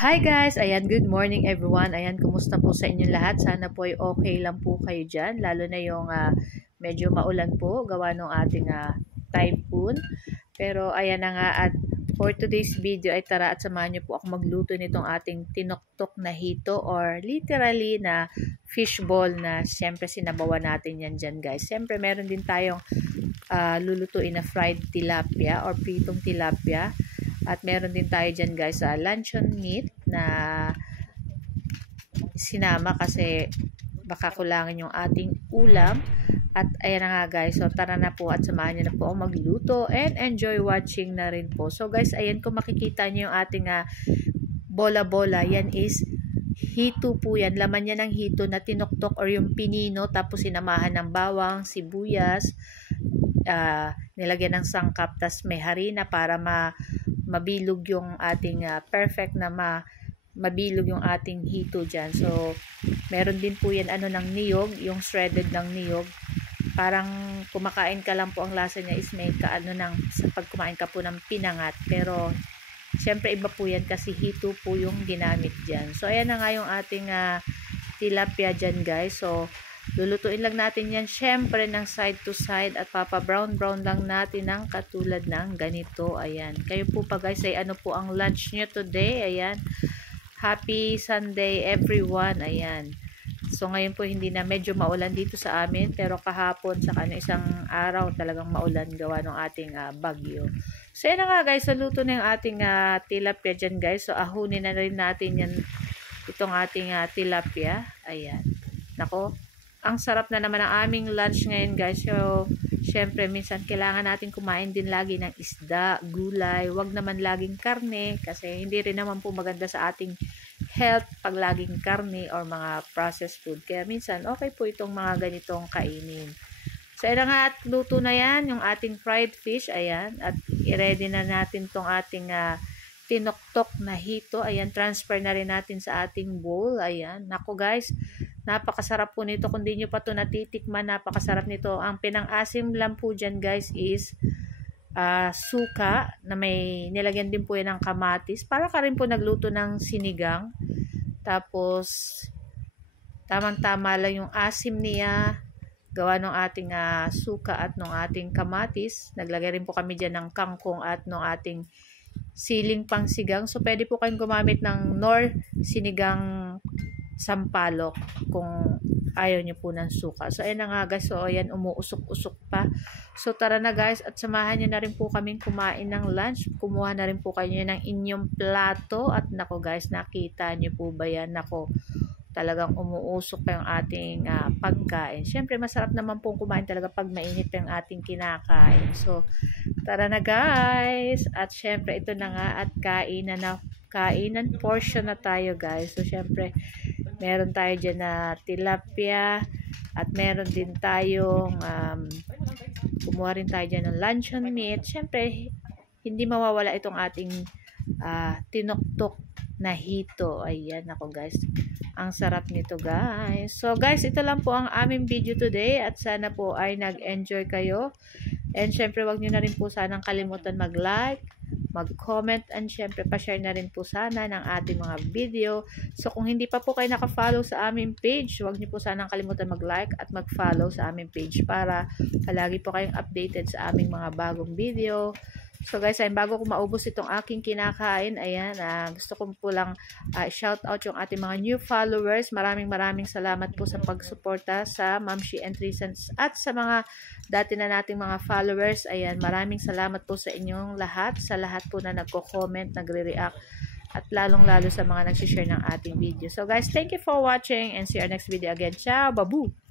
Hi guys! Ayan, good morning everyone. Ayan, kumusta po sa inyong lahat? Sana po ay okay lang po kayo dyan. Lalo na yung medyo maulan po, gawa ng ating typhoon. Pero ayan na nga, at for today's video ay tara at samahan niyo po ako magluto nitong ating tinoktok na hito or literally na fishball na siyempre sinabawan natin yan dyan guys. Siyempre meron din tayong lulutuin na fried tilapia or pritong tilapia. At meron din tayo dyan guys luncheon meat na sinama kasi baka kulangin yung ating ulam. At ayan na nga guys, so tara na po at samahan nyo na po ako magluto and enjoy watching na rin po. So guys, ayan kung makikita nyo yung ating bola-bola, yan is hito po yan. Laman yan ng hito na tinoktok or yung pinino tapos sinamahan ng bawang, sibuyas, nilagyan ng sangkap, tas may harina para mabilog yung ating perfect na mabilog yung ating hito dyan. So, meron din po yan ng niyog, yung shredded ng niyog. Parang kumakain ka lang po, ang lasa niya is may sa pag kumain ka po ng pinangat. Pero, syempre iba po yan kasi hito po yung ginamit dyan. So, ayan na nga yung ating tilapia dyan guys. So, lulutuin lang natin yan syempre ng side to side at brown lang natin ng katulad ng ganito. Ayan. Kayo po pa guys ay ano po ang lunch nyo today? Ayan. Happy Sunday everyone. Ayan. So ngayon po hindi na medyo maulan dito sa amin pero kahapon sa isang araw talagang maulan gawa ng ating bagyo. So yan na nga guys. Luto na yung ating tilapia dyan guys. So ahunin na rin natin yan itong ating tilapia. Ayan. Nako. Ang sarap na naman ang aming lunch ngayon guys. So, syempre minsan kailangan natin kumain din lagi ng isda, gulay. Wag naman laging karne kasi hindi rin naman po maganda sa ating health pag laging karne or mga processed food. Kaya minsan okay po itong mga ganitong kainin. So, ayan nga at luto na yan yung ating fried fish. Ayan. At i-ready na natin tong ating tinoktok na hito. Ayan. Transfer na rin natin sa ating bowl. Ayan. Nako guys. Napakasarap po nito. Kung di nyo pa ito natitikman, napakasarap nito. Ang pinang-asim lang po dyan guys is suka na may nilagyan din po yan ng kamatis. Para ka rin po nagluto ng sinigang. Tapos, tamang-tama lang yung asim niya. Gawa ng ating suka at ng ating kamatis. Naglagay rin po kami dyan ng kangkong at ng ating siling pangsigang. So, pwede po kayong gumamit ng nor sinigang sampalok kung ayaw nyo po ng suka. So, ayan na nga guys. So, ayan, umuusok-usok pa. So, tara na guys. At samahan nyo na rin po kaming kumain ng lunch. Kumuha na rin po kayo ng inyong plato. At nako guys, nakita nyo po ba yan? Nako, talagang umuusok pa yung ating pagkain. Syempre, masarap naman pong kumain talaga pag mainit yung ating kinakain. So, tara na guys. At syempre, ito na nga at kainan portion na tayo guys. So, syempre, meron tayo dyan na tilapia at meron din tayong kumuha rin tayo dyan ng luncheon meat. Syempre, hindi mawawala itong ating tinoktok na hito. Ayan ako guys. Ang sarap nito guys. So guys, ito lang po ang aming video today at sana po ay nag-enjoy kayo. And syempre, wag nyo na rin po sanang kalimutan mag-like, mag-comment, and syempre pa-share na rin po sana ng ating mga video. So kung hindi pa po kayo naka-follow sa aming page, huwag niyo po sanang kalimutan mag-like at mag-follow sa aming page para palagi po kayong updated sa aming mga bagong video. So guys, bago ko maubos itong aking kinakain, ayan, gusto ko po lang shout out yung ating mga new followers. Maraming salamat po sa pagsuporta sa Mamshi and Reasons at sa mga dati na nating mga followers. Ayan, maraming salamat po sa inyong lahat, sa lahat po na nagko-comment, nagre-react, at lalong-lalo sa mga nagsishare ng ating video. So guys, thank you for watching and see you next video again. Ciao, babu!